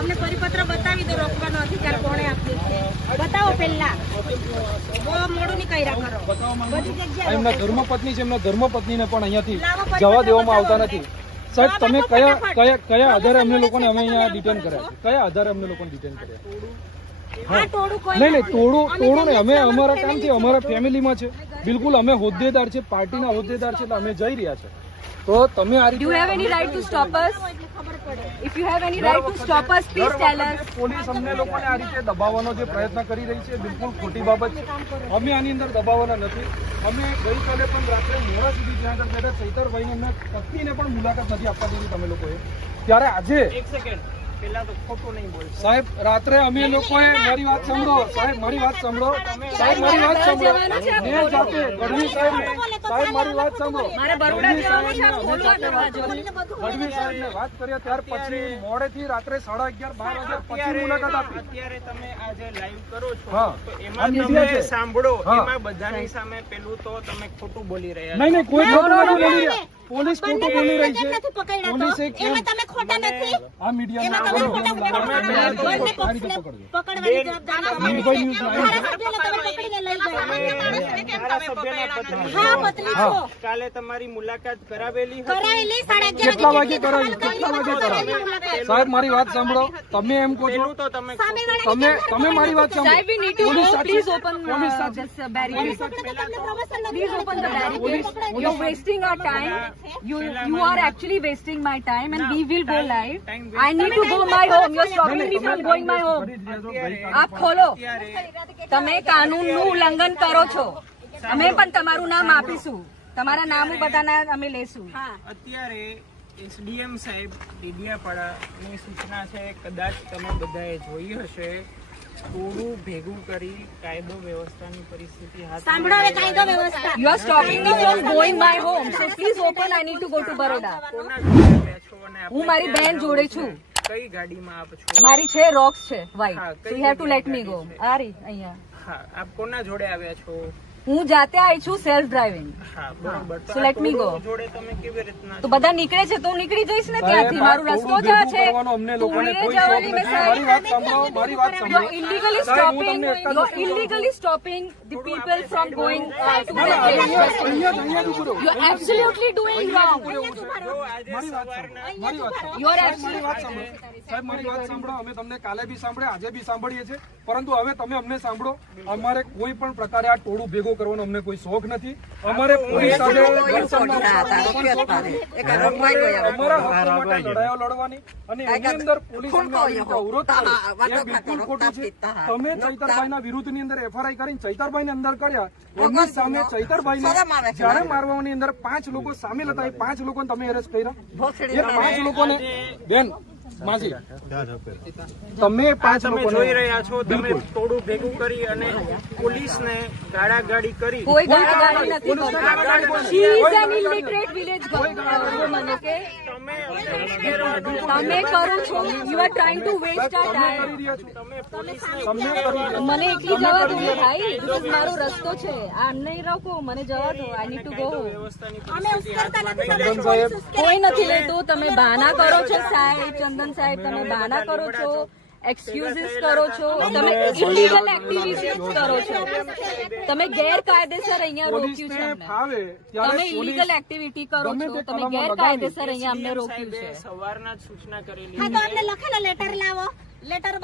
અમને પરિપત્ર બતાવી દો, રોકવાનો અધિકાર કોણે આપ્યો છે બતાવો પહેલા. બહુ મોડું નહીં કર્યા કરો. બધી જગ્યાએ એમના ધર્મપત્ની છે, એમના ધર્મપત્નીને પણ અહીંયાથી જવા દેવામાં આવતા નથી. સાહેબ, તમે કયા આધારે અમને લોકોને અમે અહીંયા ડિટેન કર્યા છે? કયા આધારે અમને લોકોને ડિટેન કર્યા? નહીં, ટોળું નહીં. અમે અમારા કામથી અમારા ફેમિલીમાં છે. બિલકુલ અમે હોદ્દેદાર છે, પાર્ટીના હોદ્દેદાર છે, એટલે અમે જઈ રહ્યા છે. તો તમે આ રીતે પોલીસ અમને લોકોને આ રીતે દબાવવાનો જે પ્રયત્ન કરી રહી છે બિલકુલ ખોટી બાબત છે. અમે આની અંદર દબાવવાના નથી. અમે ગઈકાલે પણ રાત્રે મોડા સુધી ત્યાં આગળ બેઠા ચૈતરભાઈને એમના પત્નીને પણ મુલાકાત નથી આપવા દીધી તમે લોકોએ. ત્યારે આજે સાહેબ રાત્રે અમે લોકોએ મારી વાત સાંભળો. સાહેબ મારી વાત સાંભળો. સાહેબ મારી વાત સાંભળો. મેં જાતે ગઢવી સાહેબ મારી વાત સાંભળો. ગઢવી સાહેબને વાત કર્યા ત્યાર પછી મોડેથી રાત્રે 11:30 12 વાગ્યા પછી મુલાકાત આપી. અત્યારે તમે આ જે લાઈવ કરો છો તો એમાં તમે સાંભળો, એમાં બધાની સામે પેલું તો તમે ખોટું બોલી રહ્યા છો. નહીં, કોઈ ખોટું નથી બોલી રહ્યા. પોલીસ ખોટું બોલી રહી છે. પોલીસે તમે ખોટા નથી. આ મીડિયામાં હા, કાલે તમારી મુલાકાત કરાવેલી કેટલા વાગે કરાવી? સાહેબ મારી વાત સાંભળો. તમે એમ કહો છો તો તમે તમે મારી વાત સાંભળો. You are actually wasting my time and we will go live. I need to go my home. You are stopping me from going my home. આપ ખોલો. તમે કાનૂનનું ઉલ્લંઘન કરો છો. અમે પણ તમારું નામ આપીશું. તમારા નામ બધાના અમે લેશું. અત્યારે એસડીએમ સાહેબ ડેડિયાપાડાની સૂચના છે, કદાચ તમે બધાએ જોઈ હશે, થોડું ભેગું કરી કાયદો વ્યવસ્થાની પરિસ્થિતિ હાથ સાંભળો. હવે કાયદો વ્યવસ્થા. You are stopping me from going my home. So please open. I need to go to Baroda. હું મારી બહેન જોડે છું. કઈ ગાડીમાં આપ છો? મારી છે રોક્સ છે white. So you have to let me go. આ રહી અહીંયા. હા, આપ કોના જોડે આવ્યા છો? હું જાતે આવી છું સેલ્ફ ડ્રાઇવિંગ. હા, બરોબર. So let me go. જોડે તમે કેવી રીતના? તો બધા નીકળે છે તો હું નીકળી જઈશ ને ત્યાંથી. મારો રસ્તો જ આ છે. અમને લોકોને કોઈ શોખ નથી. મારી વાત સાંભળો. મારી વાત સાંભળો. You're illegally stopping the people from going to their place. You're absolutely doing wrong. You are absolutely સાહેબ મારી વાત સાંભળો. અમે તમને કાલે બી સાંભળ્યા, આજે બી સાંભળીએ છીએ, પરંતુ હવે તમે અમને સાંભળો. અમારે કોઈ પણ પ્રકારે આ ટોળું ભેગું કરવાનો અમને કોઈ શોખ નથી. અમારે પોલીસ સાથે અમારા હકો માટે લડાઈઓ લડવાની અને એની અંદર પોલીસ અવરોધ કરે એ બિલકુલ ખોટું છે. તમે ચૈતરભાઈના વિરુદ્ધની અંદર એફઆરઆઈ કરીને ચૈતરભાઈને અંદર કર્યા. એમની સામે ચૈતરભાઈને જયારે મારવાની અંદર 5 લોકો સામેલ હતા. એ 5 લોકોને તમે એરેસ્ટ કર્યા. એ 5 લોકોને બેન માજી તમે 5 લોકોને જોઈ રહ્યા છો, તમે થોડું ભેગું કરી અને પોલીસને ગાળાગાળી કરી. કોઈ ગાળાગાળી નથી. She is an illiterate village woman, okay? તમે કરો છો. You are trying to waste our time. મને એકલી જવા દો ને ભાઈ. This is મારો રસ્તો છે. આમ નહીં રોકો. મને જવા દો. I need to go. કોઈ નથી લેતું. તમે બહાના કરો છો સાહેબ. ચંદન સાહેબ તમે બહાના કરો છો, એક્સક્યુઝીસ કરો છો, તમે ઇલીગલ એક્ટિવિટીઝ કરો છો. તમે ગેરકાયદેસર અહીંયા રોક્યું છે અમને. તમે ઇલીગલ એક્ટિવિટી કરો છો. તમે ગેરકાયદેસર અહીંયા અમને રોક્યું છે. સવારના જ સૂચના કરેલી. હા, તો અમને લખેલો લેટર લાવો. લેટર